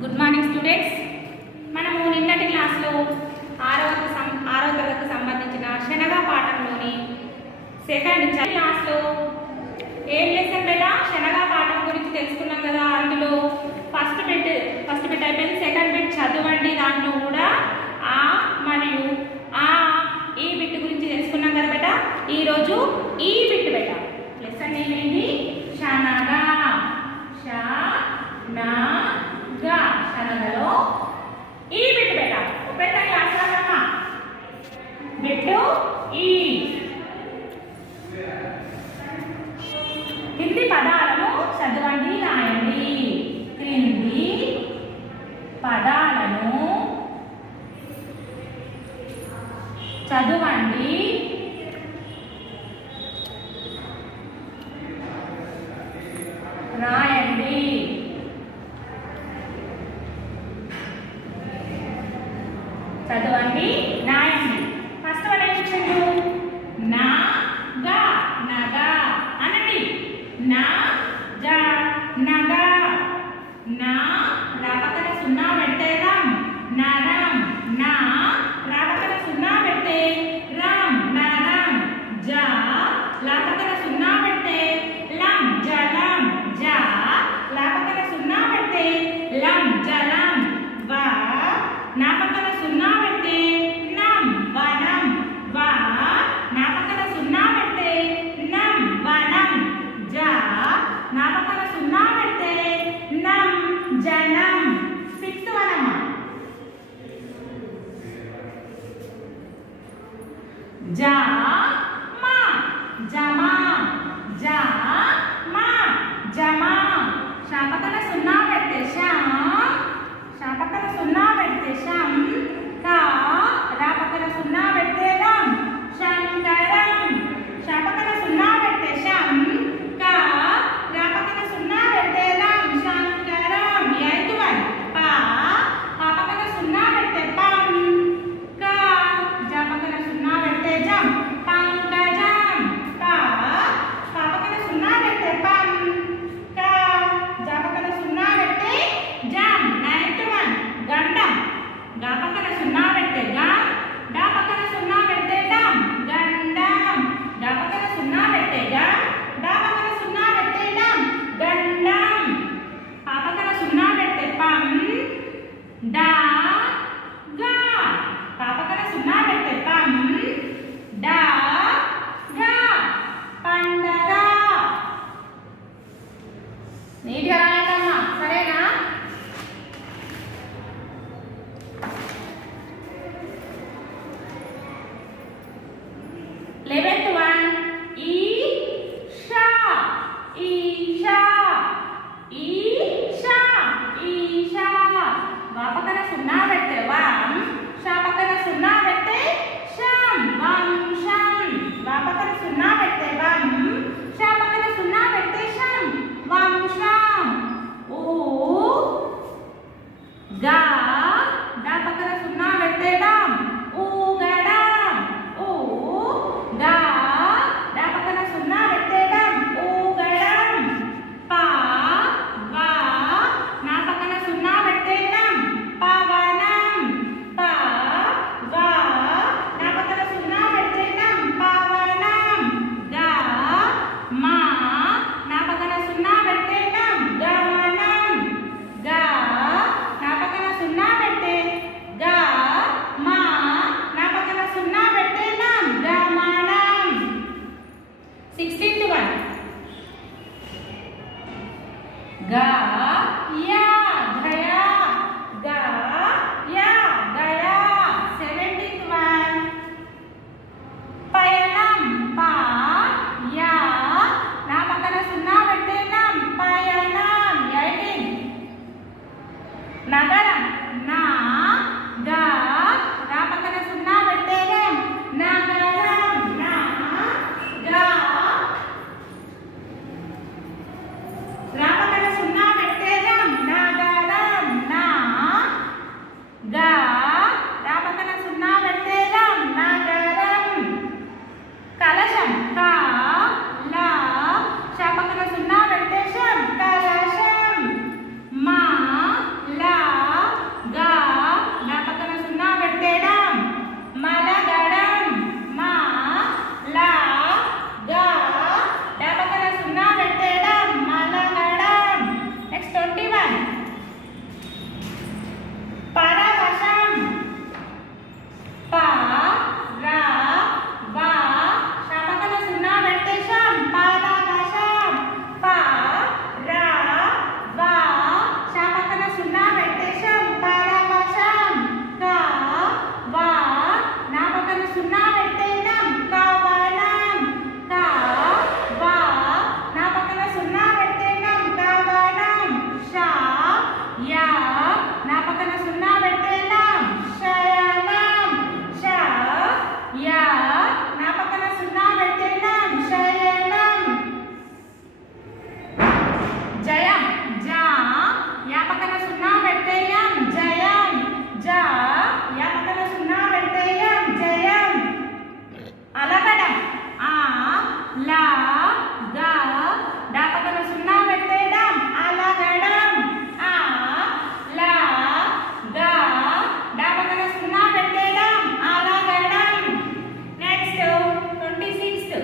Good morning students. మనము నిన్నటి క్లాస్లో ఆరవ తరగతికి సంబంధించిన శనగ పాఠంలోని సెకండ్ క్లాస్లో ఏం లెసన్ బేటా శనగ పాఠం గురించి తెలుసుకున్నాం కదా. అందులో ఫస్ట్ బిట్ అయిపోయింది. సెకండ్ బిట్ చదవండి. దాంట్లో కూడా ఆ మరియు ఆ ఈ బిట్ గురించి తెలుసుకున్నాం కదా బేటా. ఈరోజు ఈ బిట్ బేటా లెసన్ ఏమైంది? శనగ శనగలో ఈ బిట్ బేటా పెద్ద క్లాస్ రాకమ్మా. బిట్టు ఈ కింది పదాలను చదవండి, రాయండి. క్రింది పదాలను చదవండి, రాయండి. చదవండి, రాయండి. ఫస్ట్ వన్ ఏం ఇచ్చిండు? నగ అనండి. నగ నా రా పక్కన సున్నా పెడితే రమ్ నరం. నా రా పక్కన సున్నా పెడితే రమ్ నరం. జ లా పక్కన సున్నా పెడితే లం జలం. జ లా పక్కన సున్నా పెడితే లం జలం. వ నా పక్కన సున్నా పెడితే నం వనం. వా నా పక్కన సున్నా పెడితే నం వనం. జ నా పక్కన సున్నా పెడితే నం జనం. సిక్స్త్ వనమ్మ. జమా జమా జమా జమా. షా పక్కన సున్నా పెడితే శం. షా పక్కన సున్నా పెడితే శం. కా రా పక్కన సున్నా పెడితే రం శంకరం. షా పక్కన సున్నా పెడితే శం. కా రా పక్కన సున్నా పెడితే రం శంకరం. Eighth one. పా పక్కన సున్నా పెడితే పం. కా జా పక్కన సున్నా పెడితే జం పంకజం. పా పక్కన సున్నా పెడితే పం. కా జా పక్కన సున్నా పెడితే జం. Ninth one. గండం. గా పక్కన సున్నా పెడితే గం. డా పక్కన సున్నా పెడితే డం గండం. డా పక్కన సున్నా పెడితే గం. డా పక్కన సున్నా పెడితే డం గండం. పా పక్కన సున్నా పెడితే పం. డా గా పా పక్కన సున్నా పెడితే పం. డా గా పండగ. నీట్గా రాయటమ్మా, సరేనా? Eleventh one. ఈషా ఈషా ఈషా ఈషా. వా పక్కన సున్నా పెడితే వం. షా పక్కన సున్నా పెడితే శం వంశం. వా పక్కన సున్నా పెడితే వం. షా పక్కన సున్నా పెడితే శం వంశం. ఊ గా డా పక్కన సున్నా పెడితే డం ఊగడం. ఊ గా డా పక్కన సున్నా పెడితే డం ఊగడం. పా వా నా పక్కన సున్నా పెడితే డం పవనం. పా వా నా పక్కన సున్నా పెడితే డం పవనం. గా మా నా పక్కన సున్నా పెడితే డం గమనం. గా నా పక్కన సున్నా పెడితే గా మా నా పక్కన సున్నా పెడితే నం గమనం. 16th one. గా యా గయా. గా యా గయా. 17th one. పయనం. పా యా నా పక్కన సున్నా పెడితే నం పయనం. 18th. నగరం. నా గా రా పక్కన సున్నా పెడితే రం నగరం. నా గా రా పక్కన సున్నా పెడితే జయం జా యా పక్కన సున్నా పెడితే యం జయం జా యా పక్కన సున్నా పెడితే యం జయం అలగడం ఆ లా గా డా పక్కన సున్నా పెడితే డం అలగడం ఆ లా గా డా పక్కన సున్నా పెడితే డం అలగడం నెక్స్ట్ 26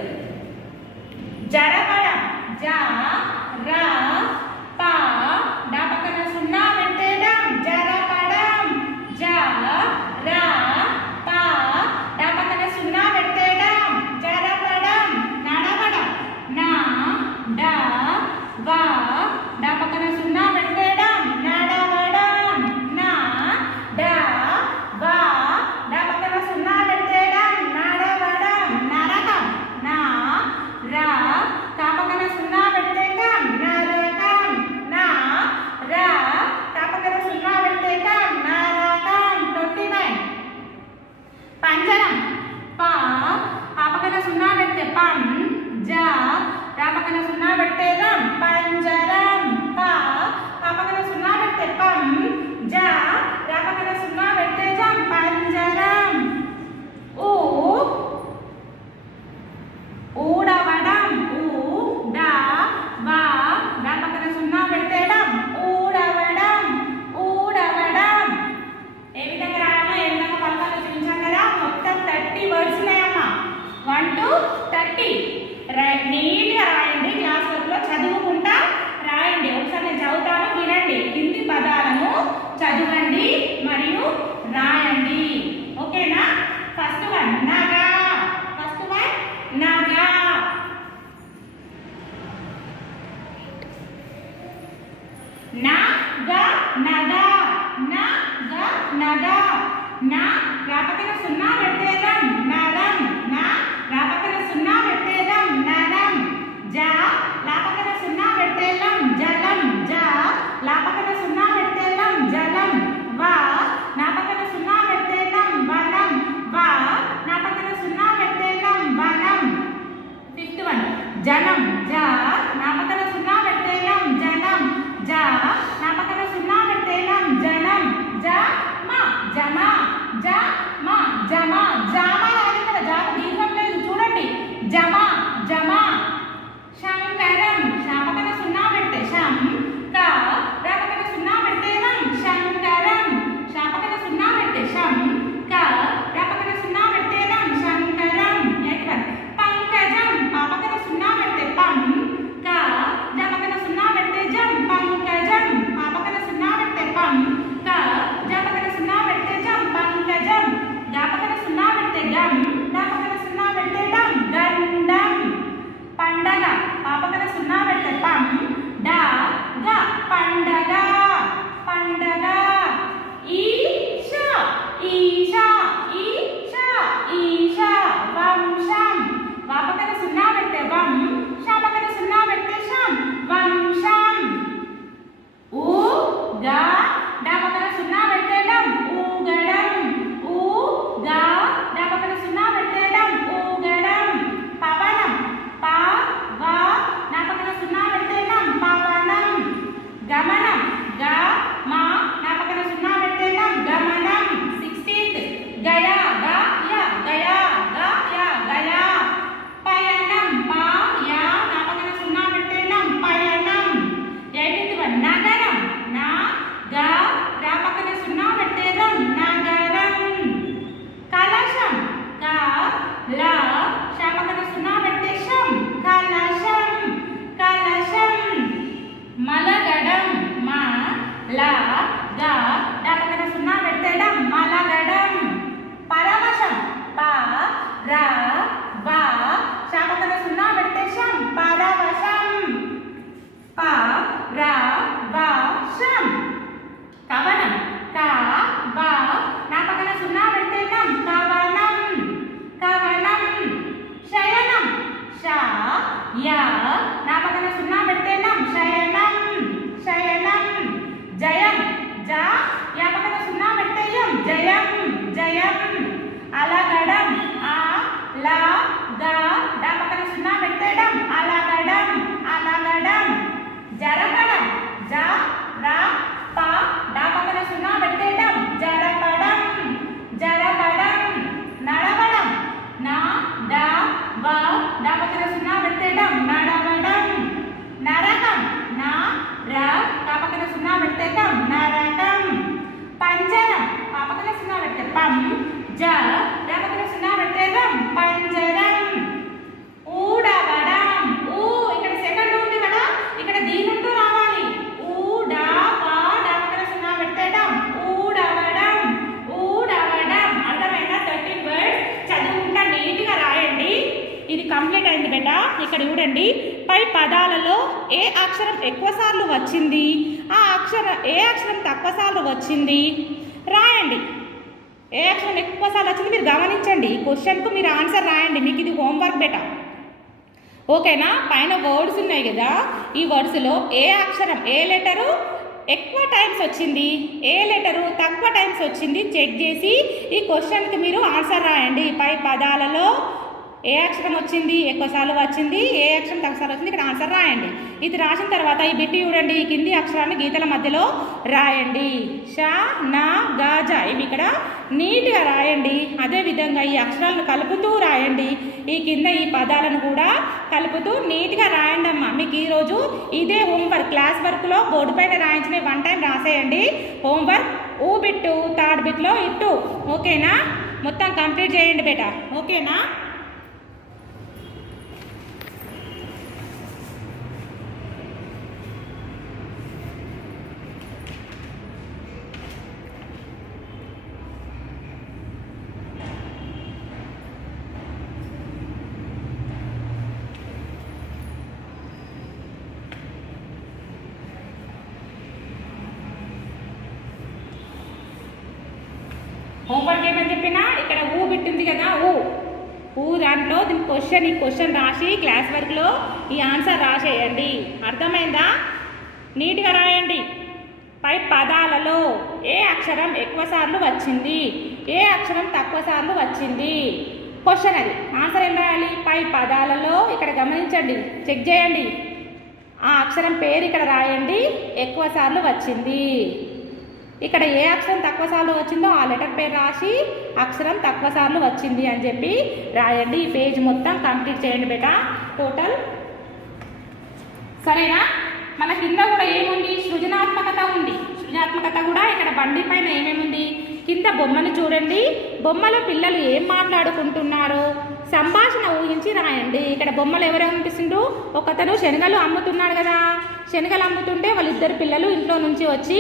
జరపడం జా రా పా డా పక్కన సున్నా పెడితే డం జరపడం జా రా పా డా పక్కన సున్నా పెడితే డం జరపడం నడవడం నా డా వా డా పక్కన సున్నా పెడితే డం నడవడం నా డా వా డా పక్కన సున్నా పెడితే డం నడవడం నరకం నా రా తా పక్కన సున్నా పెడితే డం నరకం నా రా తా పక్కన సున్నా పెడితే డం నరకం 29 పంజరం పా ఆ పక్కన సున్నా పెడితే పం జా రా పక్కన సున్నా పెడితే రం పంజరం పా ఆ పక్కన సున్నా పెడితే పం జా రా పక్కన సున్నా పెడితే జం పంజరం ఊ ఊడవడం ఊ డా వా డా పక్కన సున్నా పెడితే డం ఊడవడం ఊడవడం ఏ విధంగా రాయాలో ఏ విధంగా పలకాలో చూపించాం కదా మొత్తం 30 వర్డ్స్ ఉన్నాయమ్మా 1 to 30 నీట్గా రాయండి క్లాస్ వర్క్లో చదువుకుంటా రాయండి ఒకసారి నేను చదువుతాను వినండి కింది పదాలను చదవండి మరియు రాయండి ఓకేనా ఫస్ట్ వన్ నగా నగా నగా నగా నగా నగా నా రా పక్కన సున్నా పెడితే రం నరం నా రా పక్కన సున్నా పెడితే రం నరం జా లా పక్కన సున్నా పెడితే లం జలం జా లా పక్కన సున్నా పెడితే లం జలం వా నా పక్కన సున్నా పెడితే లం వనం వా నా పక్కన సున్నా పెడితే లం వనం 5th వన్ జనం జా నా పక్కన సున్నా పెడితే లం జనం జా నా పక్కన సున్నా పెడితే లం జనం జా మా జమా జా మా జమా జామా రాదు కదా జామ దీర్ఘం లేదు చూడండి జమా జమా శంకరం శా పక్కన సున్నా పెడితే శం కా రా పక్కన సున్నా పెడితే రం శంకరం శా పక్కన సున్నా పెడితే శం కా రా పక్కన సున్నా పెడితే రం శంకరం పంకజం పా పక్కన సున్నా పెడితే ప ఏ అక్షరం ఎక్కువ సార్లు వచ్చింది, ఏ అక్షరం తక్కువ సార్లు వచ్చింది రాయండి. ఏ అక్షరం ఎక్కువ సార్లు వచ్చింది మీరు గమనించండి. ఈ క్వశ్చన్కు మీరు ఆన్సర్ రాయండి. మీకు ఇది హోంవర్క్ బెటా. ఓకేనా? పైన వర్డ్స్ ఉన్నాయి కదా, ఈ వర్డ్స్లో ఏ అక్షరం ఏ లెటరు ఎక్కువ టైమ్స్ వచ్చింది, ఏ లెటరు తక్కువ టైమ్స్ వచ్చింది చెక్ చేసి ఈ క్వశ్చన్కి మీరు ఆన్సర్ రాయండి. పై పదాలలో ఏ అక్షరం వచ్చింది ఎక్కువసార్లు వచ్చింది, ఏ అక్షరం తక్కువసార్లు వచ్చింది, ఇక్కడ ఆన్సర్ రాయండి. ఇది రాసిన తర్వాత ఈ బిట్టి చూడండి, ఈ కింది అక్షరాన్ని గీతల మధ్యలో రాయండి. ష, నా, గా, జ ఇవి ఇక్కడ నీట్గా రాయండి. అదేవిధంగా ఈ అక్షరాలను కలుపుతూ రాయండి. ఈ కింద ఈ పదాలను కూడా కలుపుతూ నీట్గా రాయండి అమ్మా. మీకు ఈరోజు ఇదే హోంవర్క్. క్లాస్ వర్క్లో బోర్డు పైన రాయించిన 1 టైం రాసేయండి. హోంవర్క్ ఊ బిట్టు థర్డ్ బిట్లో ఇట్టు. ఓకేనా? మొత్తం కంప్లీట్ చేయండి బేటా. ఓకేనా? హోంవర్క్ ఏమని చెప్పినా ఇక్కడ ఊ బిట్టుంది కదా, ఊ దాంట్లో దీని ఈ క్వశ్చన్ రాసి క్లాస్ వర్క్లో ఈ ఆన్సర్ రాసేయండి. అర్థమైందా? నీట్గా రాయండి. పై పదాలలో ఏ అక్షరం ఎక్కువ సార్లు వచ్చింది, ఏ అక్షరం తక్కువ సార్లు వచ్చింది క్వశ్చన్. అది ఆన్సర్ ఏం రాయాలి? పై పదాలలో ఇక్కడ గమనించండి, చెక్ చేయండి. ఆ అక్షరం పేరు ఇక్కడ రాయండి. ఎక్కువ సార్లు వచ్చింది. ఇక్కడ ఏ అక్షరం తక్కువ సార్లు వచ్చిందో ఆ లెటర్ పేరు రాసి అక్షరం తక్కువ సార్లు వచ్చింది అని చెప్పి రాయండి. ఈ పేజ్ మొత్తం కంప్లీట్ చేయండి బేటా టోటల్. సరేనా? మన కింద కూడా ఏముంది? సృజనాత్మకత ఉంది. సృజనాత్మకత కూడా ఇక్కడ బండి పైన ఏమేముంది? కింద బొమ్మను చూడండి. బొమ్మలో పిల్లలు ఏం మాట్లాడుకుంటున్నారో సంభాషణ ఊహించి రాయండి. ఇక్కడ బొమ్మలు ఎవరు అనిపిస్తుండ్రు? ఒకతను శనగలు అమ్ముతున్నాడు కదా, శనగలు అమ్ముతుంటే వాళ్ళిద్దరు పిల్లలు ఇంట్లో నుంచి వచ్చి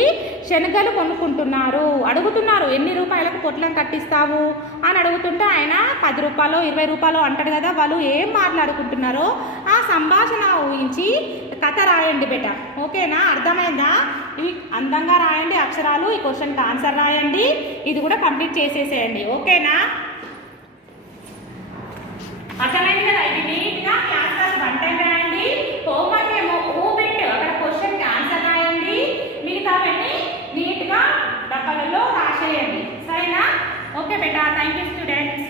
శనగలు కొనుక్కుంటున్నారు. అడుగుతున్నారు, ఎన్ని రూపాయలకు పొట్లం కట్టిస్తావు అని అడుగుతుంటే ఆయన 10 రూపాయలు 20 రూపాయలు అంటాడు కదా. వాళ్ళు ఏం మాట్లాడుకుంటున్నారో ఆ సంభాషణ ఊహించి కథ రాయండి బేట. ఓకేనా? అర్థమైందా? ఇవి అందంగా రాయండి అక్షరాలు. ఈ క్వశ్చన్కి ఆన్సర్ రాయండి. ఇది కూడా కంప్లీట్ చేసేసేయండి. ఓకేనా? అర్థమైంది కదా? ఇది నీట్గా క్లాస్ 1 టైం రాయండి. హోంవర్క్ ఏమో ఊ బిట్ అక్కడ క్వశ్చన్కి ఆన్సర్ రాయండి. మిగతావన్నీ నీట్గా డబ్బాలలో రాసేయండి. సరేనా? Okay beta. Thank you students.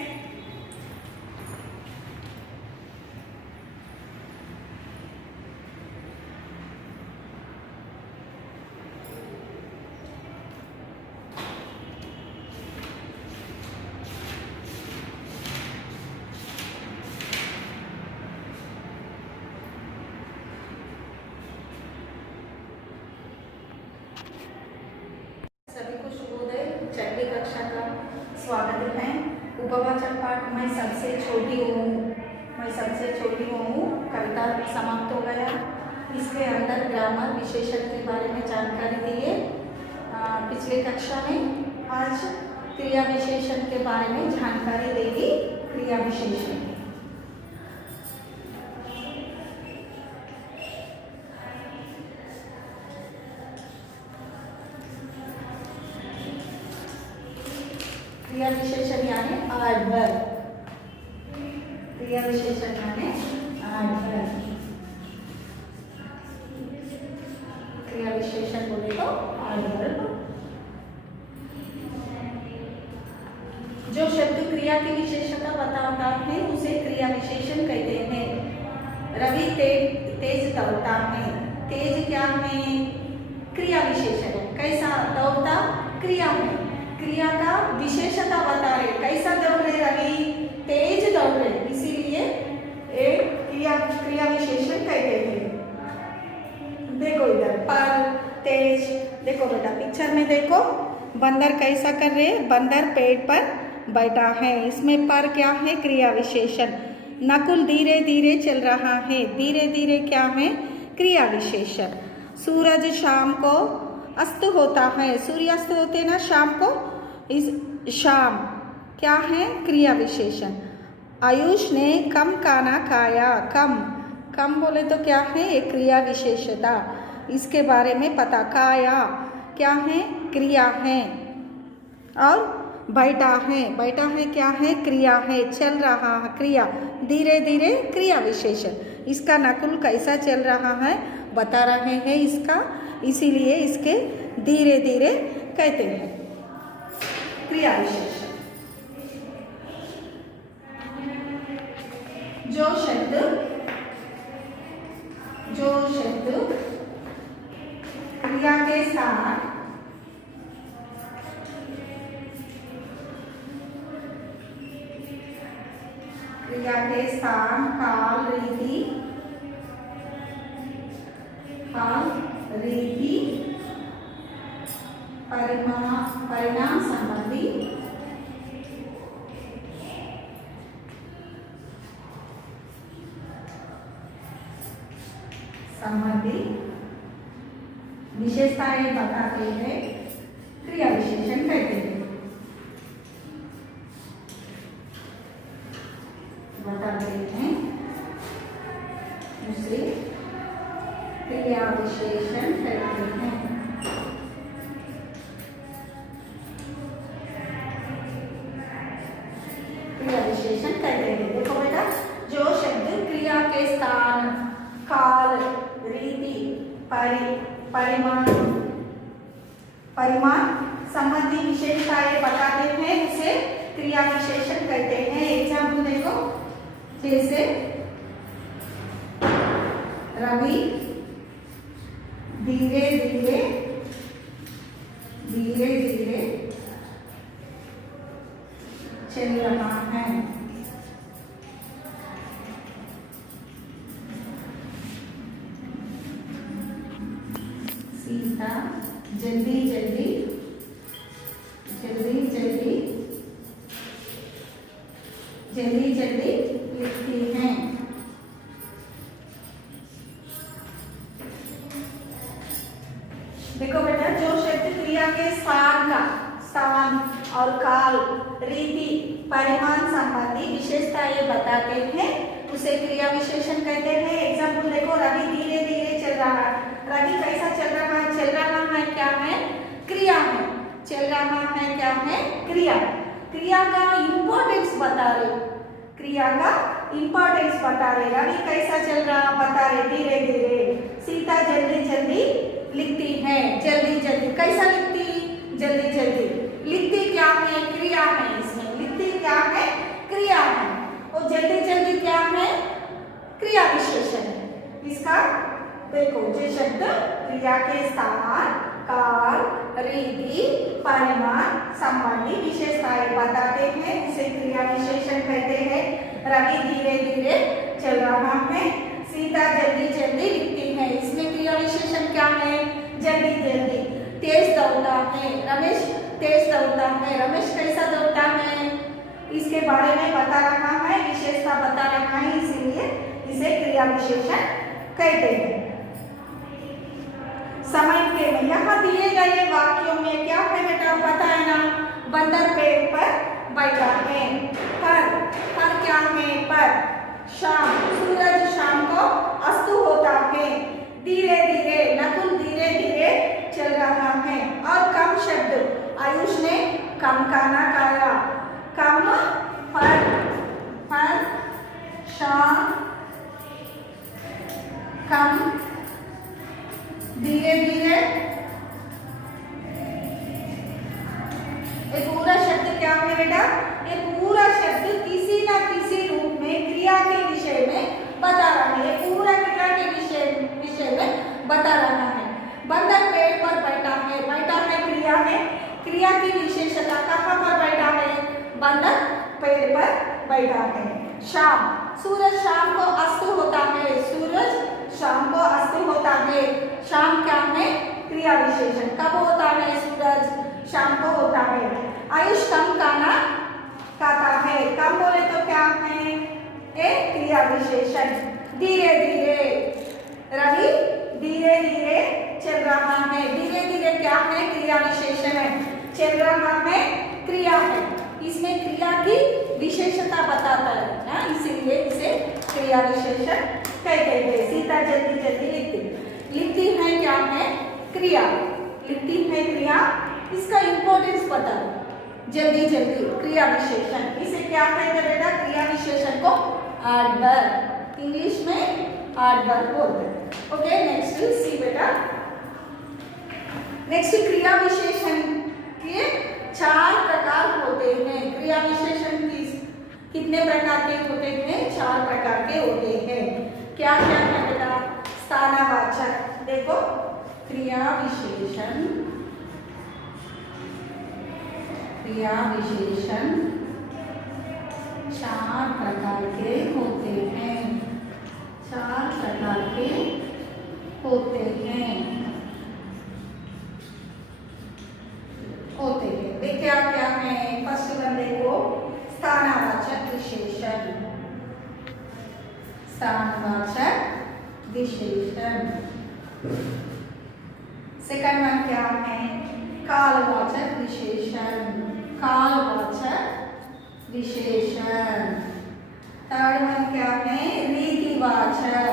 सभी को शुभोदय। 6वीं कक्षा का स्वागत है। उपवाचक पाठ मैं सबसे छोटी हूँ कविता समाप्त हो गया। इसके अंदर ग्रामर विशेषण के बारे में जानकारी दी है पिछले कक्षा में। आज क्रिया विशेषण के बारे में जानकारी देगी। क्रिया विशेषण क्रिया विशेषण यानी एडवर्ब। क्रिया विशेषण यानी एडवर्ब। क्रिया विशेषण बोले तो एडवर्ब। जो शब्द क्रिया की विशेषता बताता है उसे क्रिया विशेषण कहते हैं। रवि तेज दौड़ता है। तेज क्या है? क्रिया विशेषण है। कैसा दौड़ता? क्रिया है। क्रिया का विशेषता बता रहे। कैसा दौड़ रहे रवि? तेज दौड़ रहे, इसीलिए एक क्रिया विशेषण कहते हैं। देखो इधर पर, तेज। देखो बेटा पिक्चर में देखो, बंदर कैसा कर रहे? बंदर पेड़ पर बैठा है। इसमें पर क्या है? क्रिया विशेषण। नकुल धीरे धीरे चल रहा है। धीरे धीरे क्या है? क्रिया विशेषण। सूरज शाम को अस्त होता है। सूर्यास्त होते ना शाम को, इस शाम क्या है? क्रिया विशेषण। आयुष ने कम खाना खाया। कम कम बोले तो क्या है, एक क्रिया विशेषता, इसके बारे में पता। काया क्या है, क्रिया है। और बैठा है क्या है, क्रिया है। चल रहा है क्रिया, धीरे धीरे क्रिया विशेषण। इसका नकुल कैसा चल रहा है बता रहे हैं इसका, इसीलिए इसके धीरे धीरे कहते हैं क्रिया विशेषण। जो शब्द क्रिया के साथ काल रीति परिणाम संबंधी विशेषताएं बताते हैं, क्रिया विशेषण कहते हैं। बताते हैं उसे क्रिया विशेषण कहते हैं। क्रिया विशेषण कहते हैं। देखो बेटा, जो शब्द क्रिया के स्थान, काल, रीति, परिमाण संबंधी विशेषताएं बताते हैं, उसे क्रिया विशेषण कहते हैं। एग्जाम्पल देखो, जैसे रवि धीरे धीरे चल रहा है। सीता जल्दी लिखती हैं। देखो बेटा, जो शब्द क्रिया के स्थान और काल, रीति, परिमाण संबंधी विशेषताएं बताते हैं, उसे क्रिया विशेषण कहते हैं। एग्जाम्पल देखो, रवि धीरे धीरे चल रहा है। रवि कैसा चल रहा है? चल रहा है क्या है, क्रिया है। चल रहा है क्या है, क्रिया। क्रिया का इंपॉर्टेंस बता रहे, क्रिया का इंपॉर्टेंस बता रहे। रवि कैसा चल रहा बता रहे, धीरे धीरे। सीता जल्दी लिखती है, जल्दी कैसा लिखती, जल्दी लिखती क्या है, क्रिया है। इसमें लिखती क्या है, क्रिया है। और जल्दी क्या है, क्रिया विशेषण है। इसका देखो, जो शब्द क्रिया के स्थान, काल, रीति, परिमाण संबंधी विशेषताएं बताते हैं, उसे क्रिया विशेषण कहते हैं। रवि धीरे धीरे चल रहा है, सीता जल्दी लिखती है। इसमें क्रिया विशेषण क्या है, जल्दी। तेज दौड़ता है, रमेश तेज दौड़ता है। रमेश कैसा दौड़ता है, इसके बारे में बता रहा है, विशेषता बता रहा है, इसीलिए इसे क्रिया विशेषण कहते हैं। समय के में यहाँ दिए गए वाक्यों में क्या है बेटा, पता है ना। बंदर पेड़ पर बैठा है। पर क्या है, पर शाम, सूरज शाम को अस्त होता है। धीरे नकुल धीरे चल रहा है। और कम शब्द, आयुष ने कम खाना खाया। कम, पर शाम, कम, धीरे ये पूरा शब्द क्या है बेटा, ये पूरा शब्द किसी न किसी रूप में क्रिया के विषय में बता रहा है। ये पूरा क्रिया के विषय में बता रहा है। बंदर पेड़ पर बैठा है क्रिया है। क्रिया की विशेषता, कहाँ पर बैठा है, बंदर पेड़ पर बैठा है। शाम, सूरज शाम को अस्त होता है। सूरज शाम को अस्त होता है। शाम क्या है, क्रिया विशेषण। कब होता है, सूरज शाम को होता है। आयुष कम खाना खाता है। कम बोले तो क्या है, एक क्रिया विशेषण। धीरे रवि धीरे चल रहा है। धीरे क्या है, क्रिया विशेषण है। चल रहा है, क्रिया है। इसमें क्रिया की विशेषता बताता है ना, इसीलिए इसे क्रिया विशेषण कहते हैं। सीता जल्दी जल्दी लिखती, लिखती है क्या है? क्रिया, लिखती है क्रिया। इसका इंपॉर्टेंस बताओ जल्दी जल्दी। क्रिया विशेषण, इसे क्या कहते हैं बेटा? क्रिया विशेषण को एडवर्ब, इंग्लिश में एडवर्ब बोलते हैं। ओके, नेक्स्ट सी बेटा। नेक्स्ट, क्रिया विशेषण के 4 प्रकार होते हैं। क्रिया विशेषण कितने प्रकार के होते हैं? 4 प्रकार के होते हैं। क्या क्या है बेटा? स्थानवाचक, देखो क्रिया विशेषण, क्रिया विशेषण 4 प्रकार के होते हैं, 4 प्रकार के होते हैं, वे क्या क्या है? फर्स्ट वन देखो, स्थानवाचक विशेषण, स्थानवाचक विशेषण। सेकंड वन क्या है? कालवाचक विशेषण, कालवाचक विशेषण। थर्ड वन क्या है? रीतिवाचक,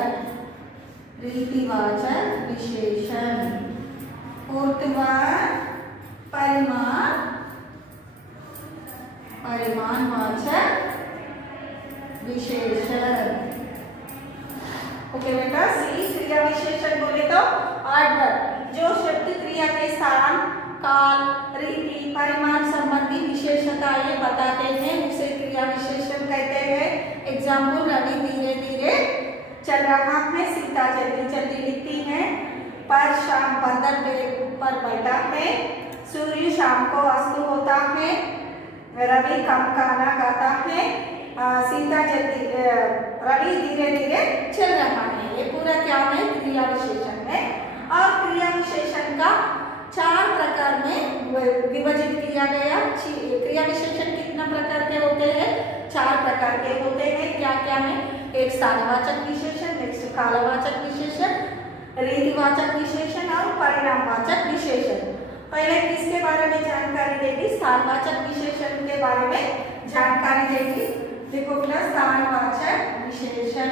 रीतिवाचक विशेषण। फोर्थ वन परिमाणवाचक विशेषण। ओके बेटा, सी क्रिया विशेषण बोले तो एडवर्ब, जो शब्द क्रिया के स्थान, काल, रीति, परिमाण संबंधी विशेषताएं बताते हैं उसे क्रिया विशेषण कहते हैं। एग्जाम्पल, रवि धीरे धीरे चल रहा है, सीता जल्दी जल्दी लिखती है, पर शाम बंदर पेड़ पर बैठा है, सूर्य शाम को अस्त होता है, रवि कम गाना गाता है, सीता जल्दी, रवि धीरे धीरे चल रहा है। ये पूरा क्या है? क्रिया विशेषण है। और क्रिया विशेषण का 4 प्रकार में विभाजित किया गया। क्रिया विशेषण कितना प्रकार के होते हैं? 4 प्रकार के होते हैं। क्या क्या है? एक स्थानवाचक विशेषण, नेक्स्ट कालवाचक विशेषण, रीतिवाचक विशेषण और परिणामवाचक विशेषण। पहले किसके बारे में जानकारी देगी? स्थानवाचक विशेषण के बारे में जानकारी देगी। देखो बेटा, स्थानवाचक विशेषण,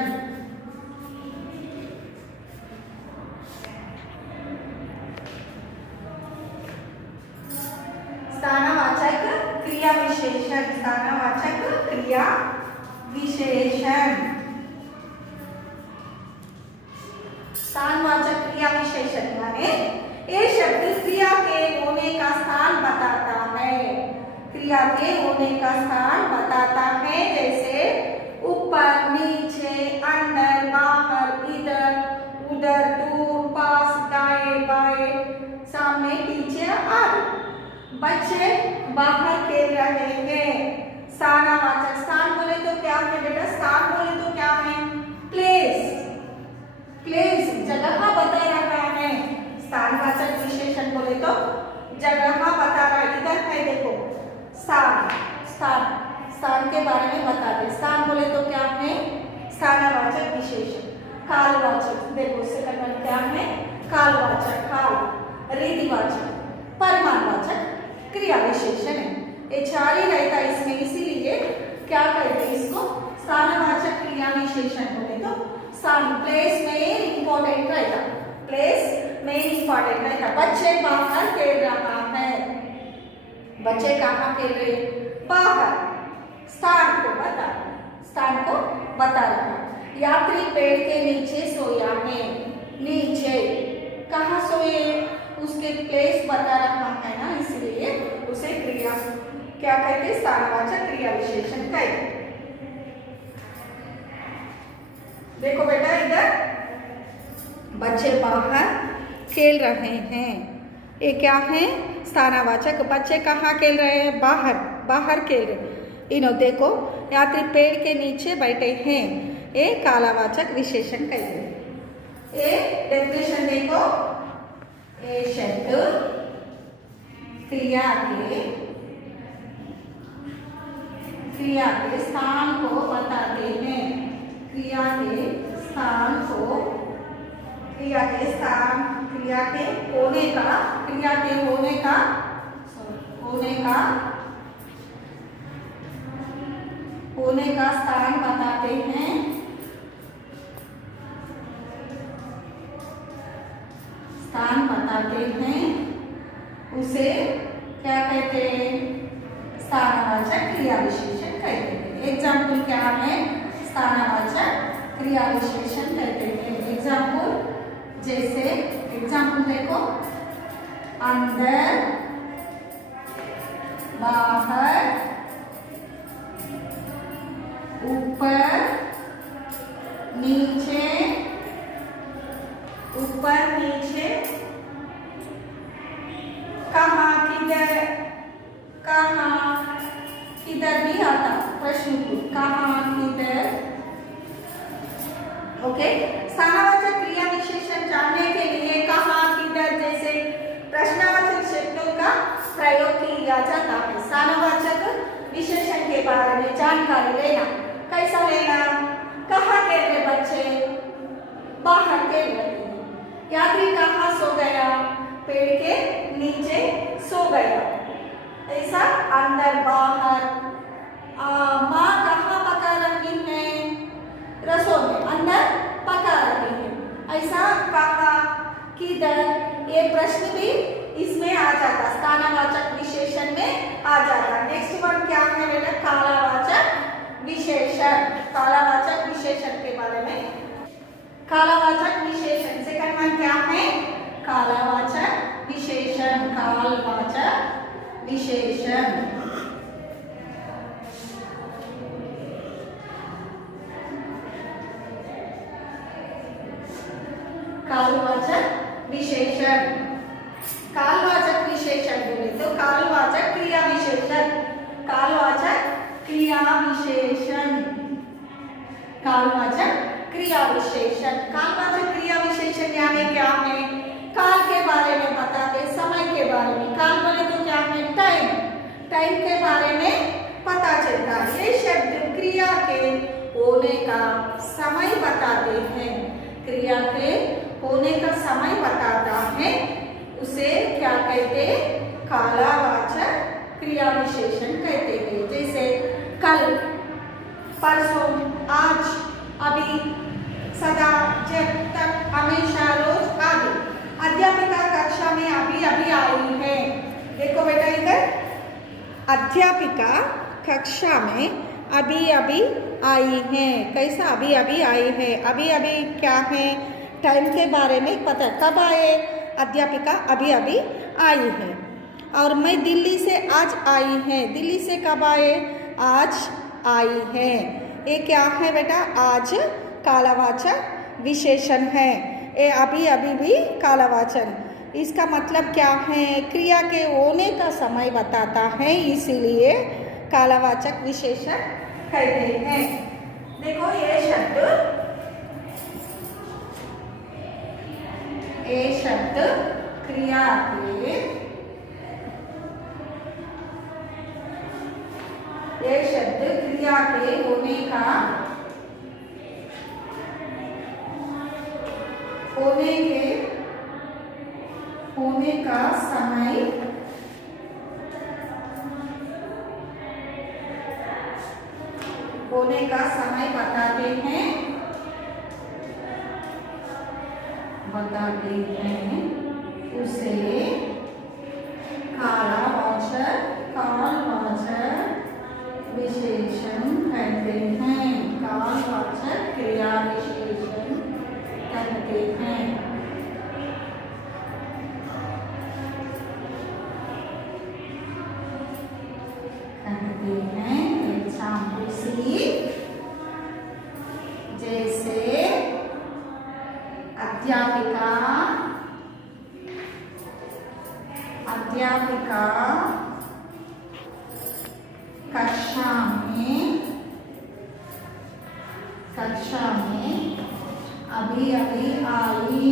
स्थानवाचक क्रिया विशेषण, स्थानवाचक क्रिया विशेषण। स्थानवाचक क्रिया विशेषण माने ये शब्द क्रिया के होने का स्थान बताता है, क्रिया के होने का स्थान बताता है। जैसे ऊपर, नीचे, अंदर, बाहर, इधर, उधर, दूर, पास, दाएं, बाएं, सामने, पीछे आदि। बच्चे बाहर खेल रहे हैं। स्थानवाचक, स्थान बोले तो क्या है बेटा? स्थान बोले तो क्या है? प्लेस, प्लेस जगह बता रहा है। स्थानवाचक विशेषण बोले तो जगह बता रहा है। इधर है देखो, स्थान, स्थान, स्थान के बारे में बता दे। स्थान बोले तो क्या है? स्थानवाचक विशेषण। कालवाचक, देखो सेकंड वन क्या है? कालवाचक, काल। रीतिवाचक, परिमाणवाचक क्रिया विशेषण है। ये 4 ही रहता है इसमें, इसीलिए क्या कहते हैं इसको? स्थानवाचक क्रिया विशेषण बोले तो स्थान, प्लेस में इंपॉर्टेंट रहता, प्लेस में इंपॉर्टेंट रहता। बच्चे बाहर खेल रहा है, बच्चे कहाँ खेल रहे? बाहर। स्थान को बता, स्थान को बता रहा। यात्री पेड़ के नीचे सोया है, नीचे कहाँ सोए? उसके प्लेस बता रहा है ना, इसलिए उसे क्रिया क्या कहते? स्थानवाचक क्रिया विशेषण कहते। देखो बेटा, इधर बच्चे बाहर खेल रहे हैं, ये क्या है? स्थानवाचक। बच्चे कहाँ खेल रहे हैं? बाहर, बाहर खेल रहे। इन्हों देखो, यात्री पेड़ के नीचे बैठे हैं, ये कालवाचक विशेषण कहते हैं। ये डेफिनेशन देखो, ये शब्द क्रिया के स्थान को बताते हैं, क्रिया के स्थान को, क्रिया के स्थान, क्रिया के होने का, क्रिया के होने का, होने का स्थान बताते हैं, स्थान बताते हैं उसे क्या कहते हैं? स्थानवाचक क्रिया विशेषण कहते हैं। एग्जाम्पल क्या है? स्थानवाचक क्रिया विशेषण कहते हैं। एग्जाम्पल जैसे एग्जाम्पल देखो, अंदर, बाहर, ऊपर, नीचे, ऊपर नीचे, कहाँ, किधर, कहाँ, किधर भी आता प्रश्न को, कहाँ, किधर। ओके, स्थानवाचक क्रिया विशेषण जानने के लिए कहाँ, किधर जैसे प्रश्नवाचक शब्दों का प्रयोग किया जाता है। स्थानवाचक विशेषण के बारे में जानकारी लेना, कैसा लेना? कहाँ खेल रहे बच्चे? बाहर खेल रहे हैं। यात्री कहाँ सो गया? पेड़ के नीचे सो गया। ऐसा अंदर, बाहर। माँ कहाँ पका रही है? रसोई में अंदर पका रही है। ऐसा कहाँ, किधर, ये प्रश्न भी इसमें आ जाता, स्थानवाचक विशेषण में आ जाता। नेक्स्ट वर्ड क्या है बेटा? कालावाचक विशेषण। कालावाचक विशेषण के बारे में, कालावाचक विशेषण सेकंड वन क्या है? कालावाचक विशेषण। कालवाचक विशेषण। कालवाचक विशेषण। कालवाचक विशेषण बोले तो कालवाचक क्रिया विशेषण। कालवाचक क्रिया विशेषण। कालवाचक क्रिया विशेषण। कालवाचक क्रिया विशेषण यानी क्या है? काल के बारे में बताते, समय के बारे में। काल बोले तो क्या है? टाइम। टाइम के बारे में पता चलता है। ये शब्द क्रिया के होने का समय बताते हैं। क्रिया के होने का समय बताता है, उसे क्या कहते? कालवाचक क्रिया विशेषण कहते हैं। जैसे कल, परसों, आज, अभी, सदा, जब तक, हमेशा, रोज आदि। अध्यापिका कक्षा में अभी अभी आई है। देखो बेटा इधर, अध्यापिका कक्षा में अभी अभी आई है। कैसा? अभी अभी आई है। अभी अभी क्या है? टाइम के बारे में पता। कब आए? अध्यापिका अभी अभी आई है। और मैं दिल्ली से आज आई है। दिल्ली से कब आए? आज आई है। ये क्या है बेटा? आज कालवाचक विशेषण है। ये अभी अभी भी कालवाचन। इसका मतलब क्या है? क्रिया के होने का समय बताता है, इसीलिए कालवाचक विशेषण कहते हैं। देखो ये शब्द क्रिया के, ये शब्द क्रिया के होने का समय बताते हैं, उसे कालवाचक विशेषण कहते हैं। कालवाचक क्रिया विशेषण कहते हैं। एग्जाम्पल सी, जैसे अध्यापिका कक्षा में अभी अभी आई।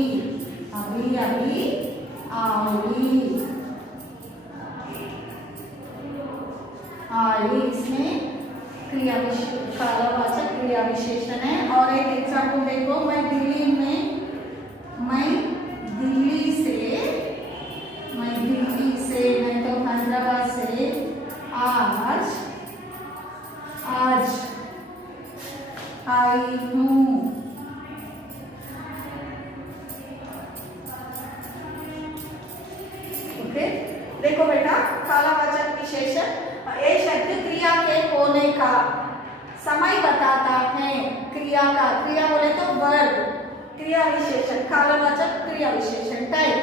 इसमें कालवाचक क्रिया विशेषण है। और एक एग्जाम्पल देखो, मैं दिल्ली से मैं तो हैदराबाद से आज आई हूँ। ओके, देखो बेटा, कालवाचक विशेषण ये शब्द क्रिया के होने का समय बताता है। क्रिया का, क्रिया बोले तो वर्ब, क्रिया विशेषण, कालवाचक क्रिया विशेषण, टाइम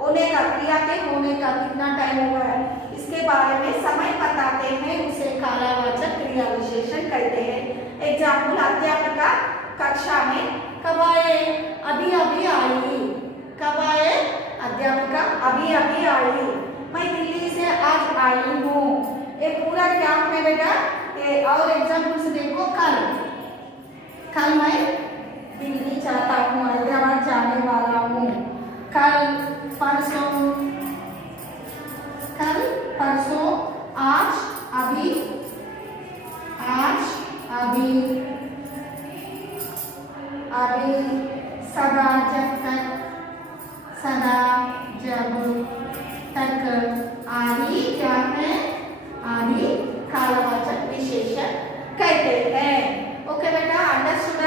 होने का, क्रिया के होने का कितना टाइम हुआ है इसके बारे में समय बताते हैं, उसे कालवाचक क्रिया विशेषण कहते हैं। एग्जाम्पल, अध्यापिका कक्षा में कब आए? अभी अभी आई। कब आए? अध्यापिका अभी अभी आई। मैं दिल्ली से आज आई हूँ। ये पूरा क्या है बेटा? ये और एग्जाम्पल से देखो, कल मैं दिल्ली जाता हूँ, हैदराबाद जाने वाला हूँ। कल, परसों, कल, परसों, आज, अभी, आज, अभी, अभी, सदा, जब तक, सदा, जब तक। आदि क्या है? आदि कालवाचक विशेषण कहते हैं। ओके बेटा, अंडरस्टूड?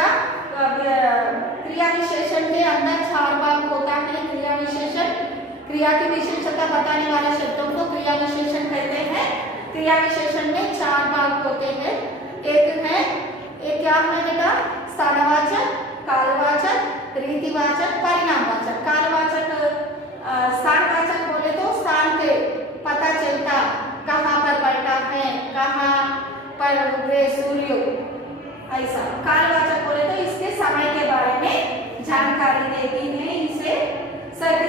क्रिया विशेषण के अंदर 4 भाग होता है। क्रिया विशेषण, क्रिया की विशेषता बताने वाले शब्दों को क्रिया विशेषण कहते हैं। क्रिया विशेषण में 4 भाग होते हैं। एक है, एक क्या है बेटा? स्थानवाचक, कालवाचक, रीतिवाचक, परिणामवाचक। कालवाचक, स्थानवाचक बोले तो स्थान के पता चलता, कहाँ पर बैठा है, कहाँ पर उगे सूर्य, ऐसा। कालवाचक बोले तो इसके समय के बारे में जानकारी देती है। इसे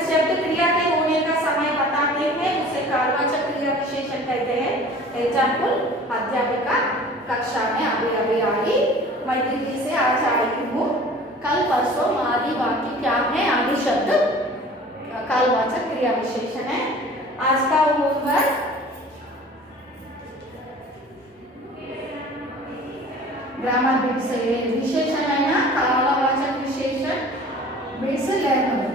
शब्द क्रिया के होने का समय बताते हैं, उसे कालवाचक क्रिया विशेषण कहते हैं। एग्जाम्पल, अध्यापिका कक्षा में अभी अभी आई, मैं दिल्ली से आज आई हूँ। कल, परसों, आदि वाक्य क्या है? आदि शब्द कालवाचक क्रिया विशेषण है। आज का होमवर्क ग्रामर बिट से विशेषण है ना, कालवाचक विशेषण बिट से learn.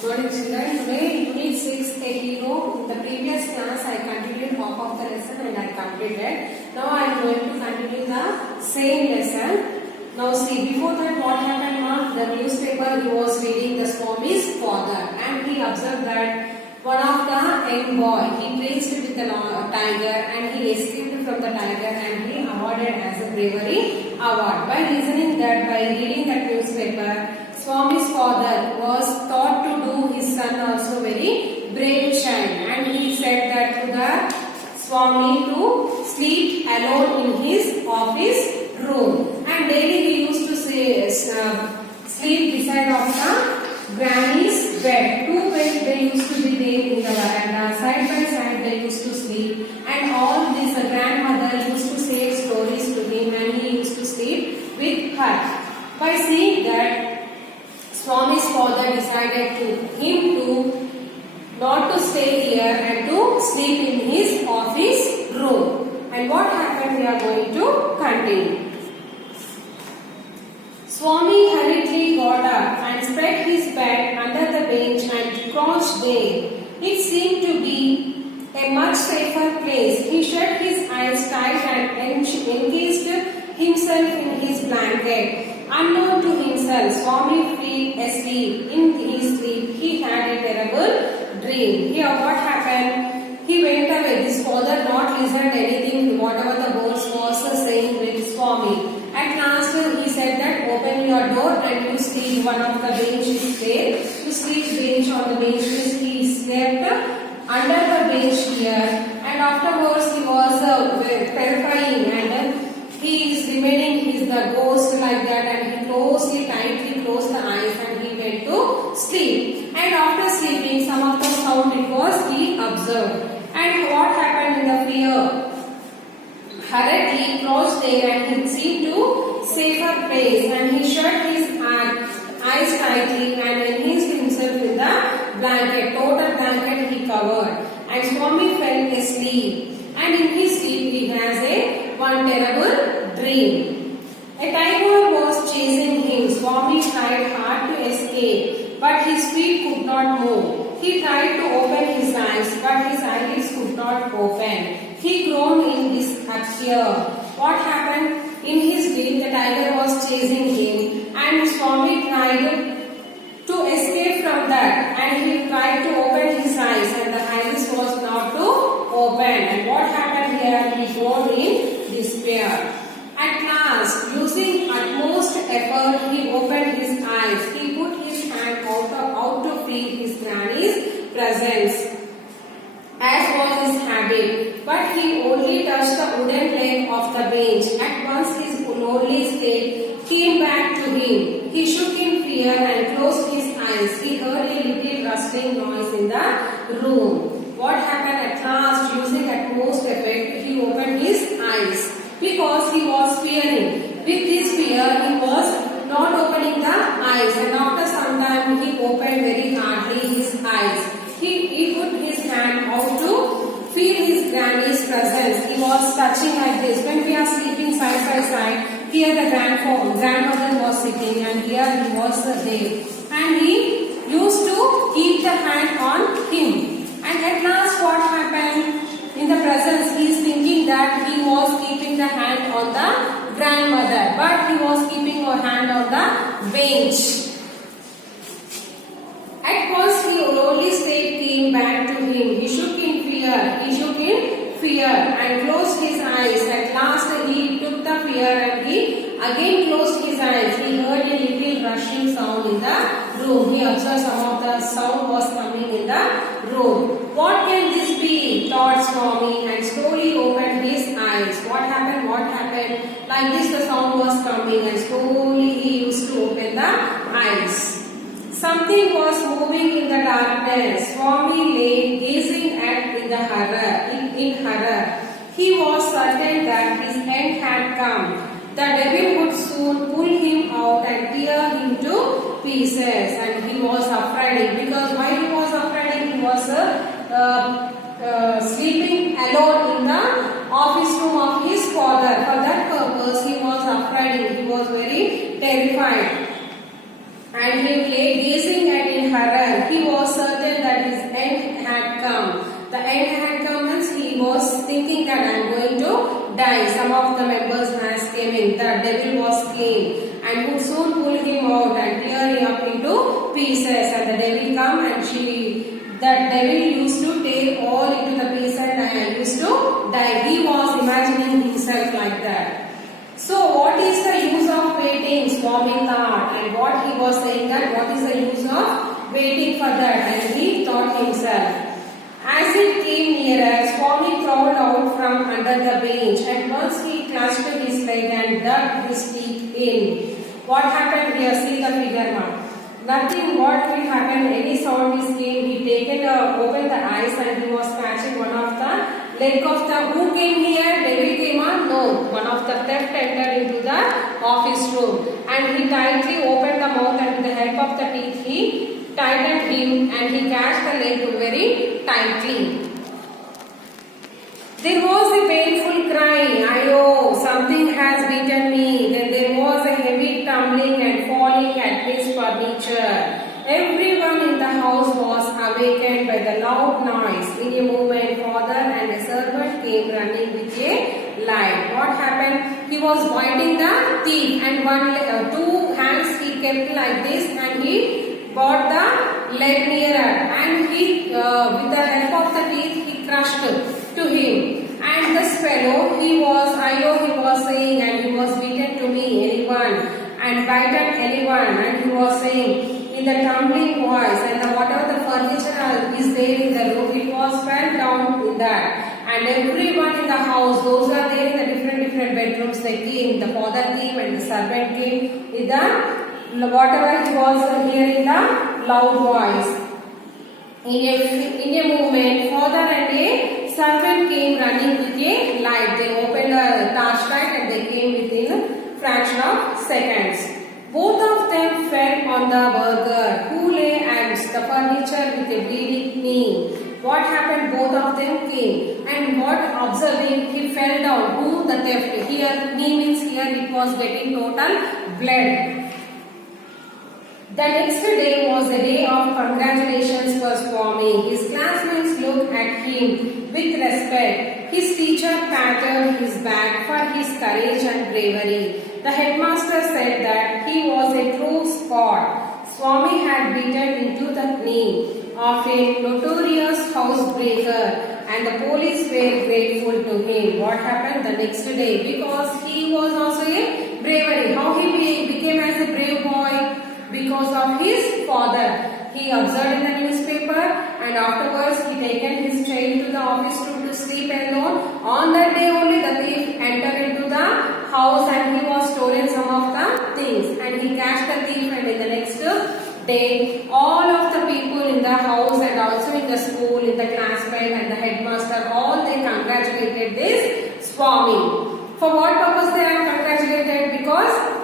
Good morning children. Today unit 680. In the previous class I continued half of the lesson and I completed. Now I am going to continue the same lesson. Now see, before that what happened was, the newspaper he was reading the Swami's father and he observed that one of the young boy, he raced with the tiger and he escaped from the tiger and he awarded as a bravery award. By reasoning that, by reading that newspaper, Swami's father was thought to do his son also very brave child, and he said that to the Swami to sleep alone in his office room, and daily he used to say, sleep beside of the granny's bed. 2 beds they used to be there in the veranda, side by side they used to sleep, and all this grandmother used to say stories to him and he used to sleep with her. By seeing that, Swami's father decided him to not to stay here and to sleep in his office room. And what happened, we are going to continue. Swami hurriedly got up and spread his bed under the bench and crouched there. It seemed to be a much safer place. He shut his eyes tight and encased himself in his blanket. Unknown to himself, Swami fell asleep. In his sleep, he had a terrible dream. Here, what happened? He went away. His father not listened anything, whatever the boss was saying with Swami. At last, he said that open your door and you sleep. One of the bench is there. You sleep bench on the bench. He slept under the bench here. And afterwards, he was terrifying and he is remaining, he is the ghost like that, and he tightly closed the eyes and he went to sleep. And after sleeping, some of the sound it was he observed. And what happened in the fear? Hurriedly crouched there and he seemed to safer place, and he shut his eyes tightly and encased himself in the blanket, total blanket he covered. And Swami fell asleep. And in his sleep he has one terrible dream. A tiger was chasing him. Swami tried hard to escape, but his feet could not move. He tried to open his eyes, but his eyelids could not open. He groaned in despair. What happened? In his dream, the tiger was chasing him, and Swami tried to escape from that, and he tried to open his eyes, and the eyes was not to open. And what happened here? He got in despair. At last, using utmost effort, he opened his eyes. He put his hand out to feel his granny's presence, as was his habit. But he only touched the wooden leg of the bench. At once his lonely state came back to him. He shook in fear and closed his eyes. He heard a little rustling noise in the room. What happened? At last, using utmost effort, he opened his eyes, because he was fearing. With this fear, he was not opening the eyes, and after some time he opened very hardly his eyes. He put his hand out to feel his granny's presence. He was touching like this. When we are sleeping side by side, here the grandmother was sitting, and here he was there. And he used to keep the hand on him. And at last what happened? In the presence, he is thinking that he was keeping the hand on the grandmother, but he was keeping her hand on the bench. At once, the lonely state came back to him. He shook in fear and closed his eyes. At last, he took the fear and he again closed his eyes. He heard a little rushing sound in the room. He observed some of the sound was coming in the room. What can this be? Thought Swami, and slowly opened his eyes. What happened? Like this, the sound was coming, and slowly he used to open the eyes. Something was moving in the darkness. Swami lay gazing in horror. He was certain that his end had come. The devil would soon pull him out and tear him to pieces. And he was afraid, because why he was afraid? He was sleeping alone in the office room of his father. For that purpose, he was afraid. He was very terrified. And he lay gazing in horror. He was certain that his end had come. The end had come means he was thinking that I am going to die. Some of the members has came in. The devil came and would soon pull him out and tear him up into pieces. And the devil come and the devil used to tear all into the pieces and I used to die. He was imagining himself like that. So what is the use of waiting? Swami thought, and what he was saying that what is the use of waiting for that? And he thought himself. As it came nearer, Swami crawled out from under the bench, and once he clutched his leg and dug his teeth in. What happened here? See the figure now. Nothing. What will happen? Any sound is came. He opened the eyes and he was scratching one of the leg of the. Who came here? Devil came on? No. One of the theft entered into the office room, and he tightly opened the mouth, and with the help of the teeth he tightened him and he catched the leg very tightly. There was a painful cry. Ayo, something has beaten me. Then there was a heavy tumbling and falling at his furniture. Everyone in the house was awakened by the loud noise. In a moment, father and a servant came running with a light. What happened? He was biting the teeth, and two hands he kept like this, and he brought the leg nearer, and he with the help of the teeth he crushed to him. And this fellow, he was saying, and he was beaten to me, anyone, and bitten anyone, and he was saying in the tumbling voice, and whatever the furniture is there in the room, it was fell down in that. And everyone in the house, those are there in the different bedrooms, they came. The father came and the servant came with whatever he was hearing the loud voice. In a moment, father and a servant came running with a light. They opened a torchlight and they came within a fraction of seconds. Both of them fell on the burgher, who lay and the furniture with a bleeding knee. What happened? Both of them came, and what observing, he fell down. Who? The theft. Here, knee means here it was getting total blood. The next day was a day of congratulations for Swami. His classmates looked at him with respect, His teacher patted his back for his courage and bravery. The headmaster said that he was a true Scot. Swami had beaten into the knee of a notorious housebreaker, and the police were grateful to him. What happened the next day? Because he was also a bravery. How he became as a brave boy? Because of his father. He observed in the newspaper, and afterwards he taken his child to the office room to sleep alone. On that day only the thief entered into the house and he was stolen some of the things, and he catched the thief, and in the next day all of the people in the house and also in the school, in the classmate and the headmaster, all they congratulated this Swami. For what purpose they are congratulated? Because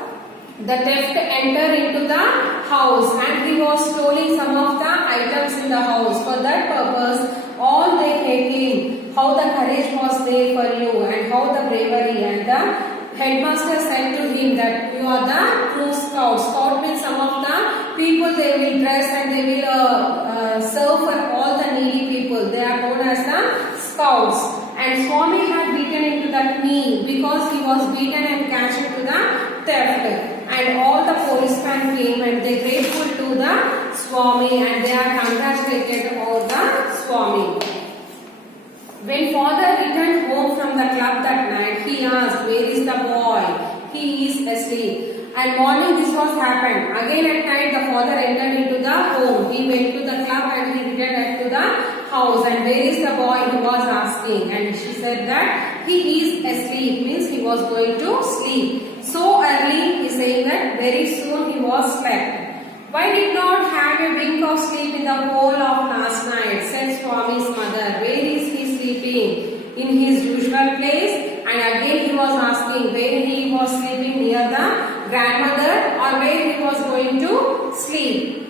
the theft entered into the house and he was stealing some of the items in the house. For that purpose, all they came, how the courage was there for you and how the bravery, and the headmaster said to him that you are the true scout. Scout means some of the people they will dress and they will serve for all the needy people. They are known as the scouts. And Swami had beaten into the knee because he was beaten and catched into the theft. And all the policemen came and they grateful to the Swami and they are congratulated about the Swami. When father returned home from the club that night, he asked, where is the boy? He is asleep. And morning this was happened. Again at night the father entered into the home. He went to the club and he returned to the house. And where is the boy? He was asking. And she said that he is asleep, means he was going to sleep. So early, he is saying that very soon he was slept. Why did not have a wink of sleep in the whole of last night? Said Swami's mother. Where is he sleeping? In his usual place? And again he was asking where he was sleeping, near the grandmother or where he was going to sleep.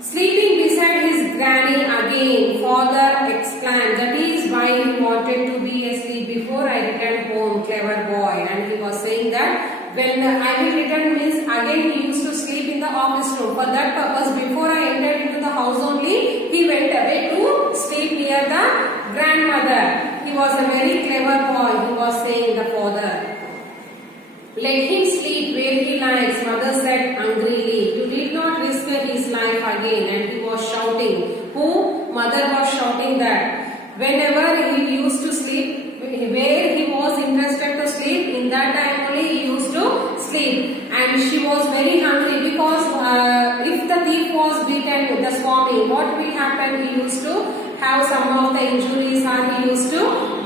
Sleeping beside his granny again, father explained that is why he wanted to be asleep before I returned home, clever boy. And he was saying that when I will return means again he used to sleep in the office room. For that purpose, before I entered into the house only, he went away to sleep near the grandmother. He was a very clever boy, he was saying the father. Let him sleep where he likes, mother said angrily. You did not risk his life again. And he was shouting. Who? Mother was shouting that. Whenever he used to sleep, where he was interested to sleep, in that time only he used to sleep. And she was very hungry because if the thief was beaten with the Swami, what will happen? He used to have some of the injuries and he used to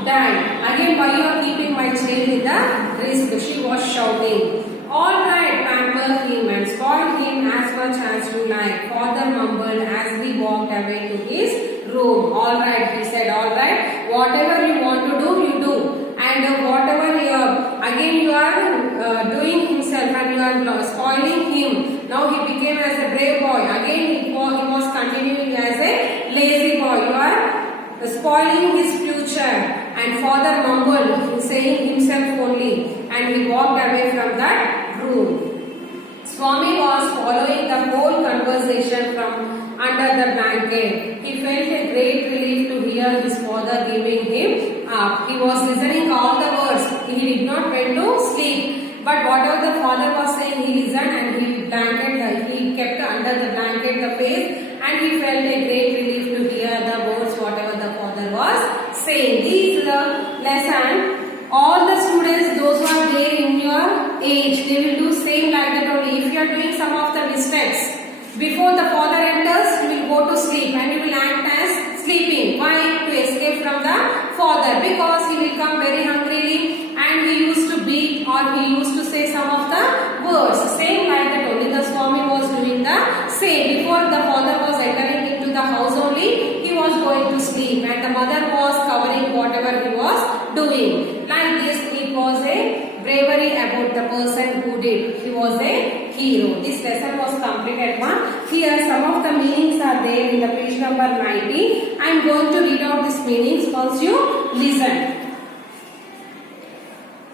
die. Again, why you are keeping my child in the risk? She was shouting. All right, pamper him and spoil him as much as you like. Father mumbled as he walked away to his room. All right, he said, all right, whatever you want to do, you do. And whatever again you are doing himself and you are spoiling him. Now he became as a brave boy. Again he was continuing as a lazy boy. You are spoiling his future. And father mumbled, saying himself only, and he walked away from that room. Swami was following the whole conversation from under the blanket. He felt a great relief to hear his father giving him up. He was listening all the words. He did not went to sleep. But whatever the father was saying, he listened and he kept under the blanket the face, and he felt a great relief to hear the words whatever the father was saying. These lesson, all the students, those who are there in your age, they will do same like that only. If you are doing some of the mistakes, before the father enters, you will go to sleep and you will act as sleeping. Why? To escape from the father, because he will come very hungrily and he used to beat or he used to say some of the words. Same like that only. The Swami was doing the same. Before the father was entering into the house only, he was going to sleep and the mother was covering whatever he was doing. Like this, it was a bravery about the person who did. He was a hero. This lesson was completed one. Here some of the meanings are there in the page number 90. I am going to read out these meanings once you listen.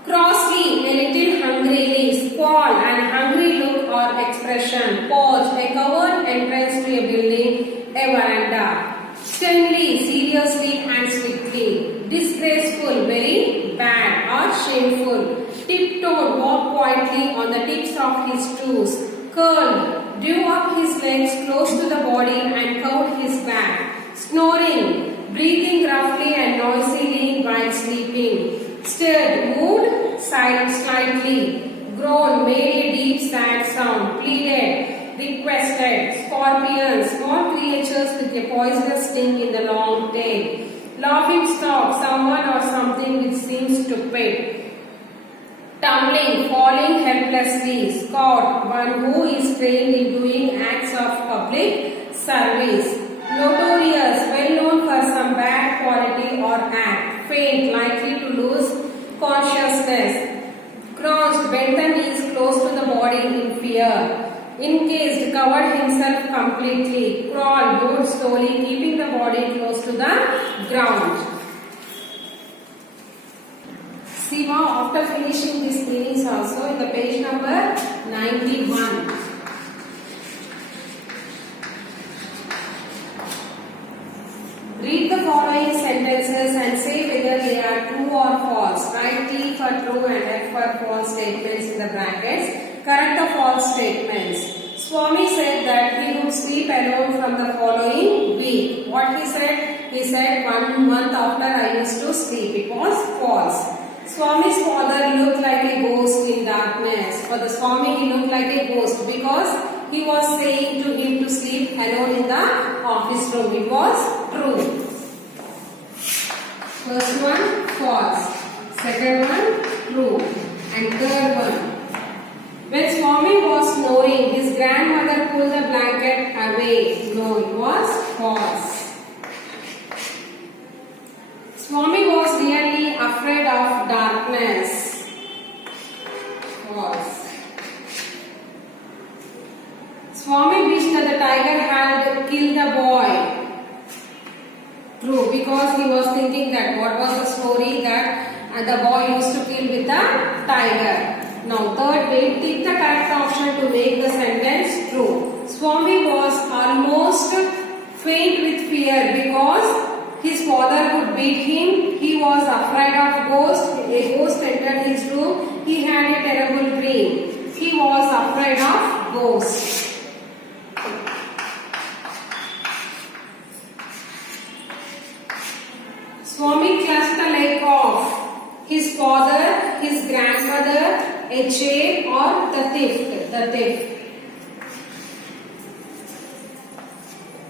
Crossly, a little hungrily, squall, an hungry look or expression. Porch, a covered entrance to a building, a veranda. Sternly, seriously and strictly. Disgraceful, shameful. Tiptoed, walked quietly on the tips of his toes. Curled, drew up his legs close to the body and curved his back. Snoring, breathing roughly and noisily while sleeping. Stirred, moved, sighed slightly. Groaned, made a deep sad sound. Pleaded, requested. Scorpions, small creatures with a poisonous sting in the long tail. Laughing stock, someone or something which seems stupid. Tumbling, falling helplessly. Scot, one who is trained in doing acts of public service. Notorious, well known for some bad quality or act. Faint, likely to lose consciousness. Crouched, bent the knees close to the body in fear. Encased, covered himself completely. Crawled, moved slowly, keeping the body close to the ground. Siva, after finishing these meanings also in the page number 91. Read the following sentences and say whether they are true or false. Write T for true and F for false statements in the brackets. Correct the false statements. Swami said that he would sleep alone from the following week. What he said? He said 1 month after I used to sleep. It was false. Swami's father looked like a ghost in darkness. For the Swami, he looked like a ghost because he was saying to him to sleep alone in the office room. It was true. First one, false. Second one, true. And third one. When Swami was snoring, his grandmother pulled the blanket away. No, it was false. Swami was really afraid of darkness. False. Swami wished that the tiger had killed the boy. True, because he was thinking that what was the story that the boy used to kill with the tiger. Now third way, take the correct option to make the sentence true. Swami was almost faint with fear because his father would beat him. He was afraid of ghosts. A ghost entered his room. He had a terrible dream. He was afraid of ghosts. Swami clutched the leg of his father, his grandmother, a chair or the thief.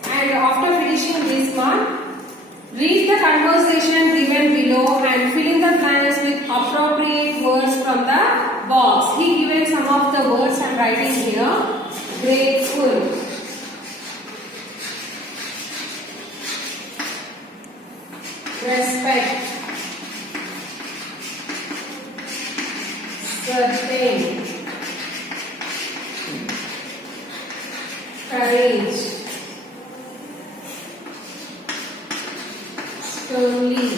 And after finishing this one, read the conversation given below and fill in the blanks with appropriate words from the box. He given some of the words I am writing here. Grateful. Respect. Certain. Courage. Sternly.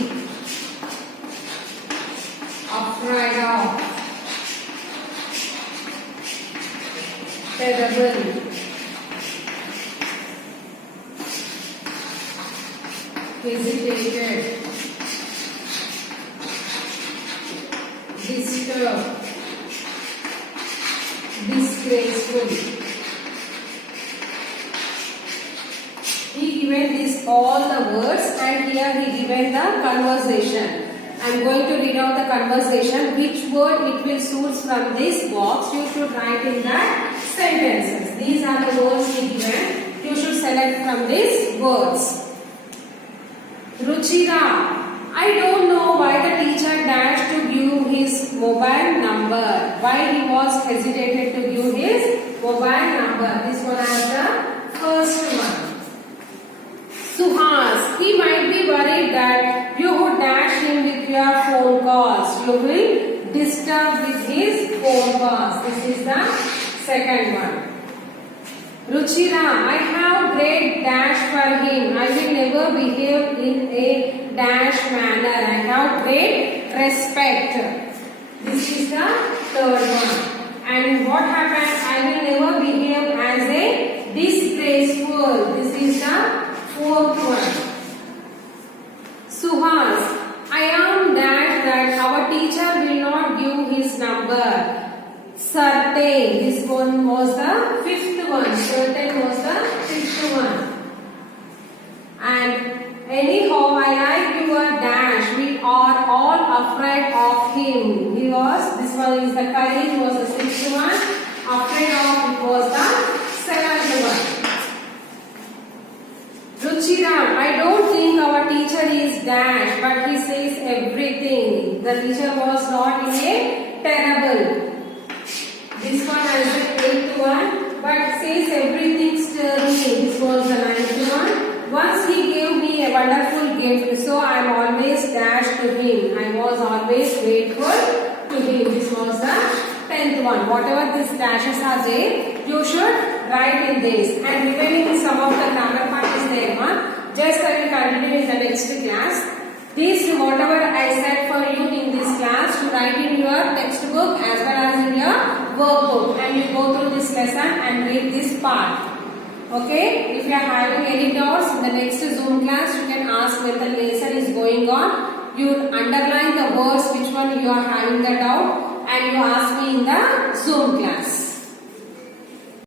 Afraid of. Terrible. Hesitated. Disturbed. Disgraceful. He given this all the words and here he given the conversation. I am going to read out the conversation. Which word it will suit from this box you should write in the sentences. These are the words he given. You should select from these words. Ruchira, I don't know why the teacher dashed to give his mobile number. Why he was hesitated to give his mobile number. This one is the first one. Suhas, he might be worried that you would dash him with your phone calls. You will disturb with his phone calls. This is the second one. Ruchira, I have great dash for him. I will never behave in a dash manner. I have great respect. This is the third one. And what happens? I will never behave as a disgraceful. This is the fourth one. Suhas, I am dash that our teacher will not number. Certain, this one was the fifth one. Certain was the fifth one. And anyhow, I like your dash. We are all afraid of him. This one is the courage was the sixth one. Afraid of it was the seventh one. Ruchiram, I don't think our teacher is dash, but he says everything. The teacher was not in a terrible. This one is the eighth one, but says everything sternly. This was the ninth one. Once he gave me a wonderful gift, so I am always dash to him. I was always grateful to him. This was the 10th one. Whatever these dashes are there, you should write in this. And remaining some of the grammar part is there, just I will continue in the next class. This whatever I said for you in this class, to write in your textbook as well as in your workbook, and you go through this lesson and read this part. Okay, if you are having any doubts in the next Zoom class, you can ask when the lesson is going on. You underline the words which one you are having the doubt, and you ask me in the Zoom class.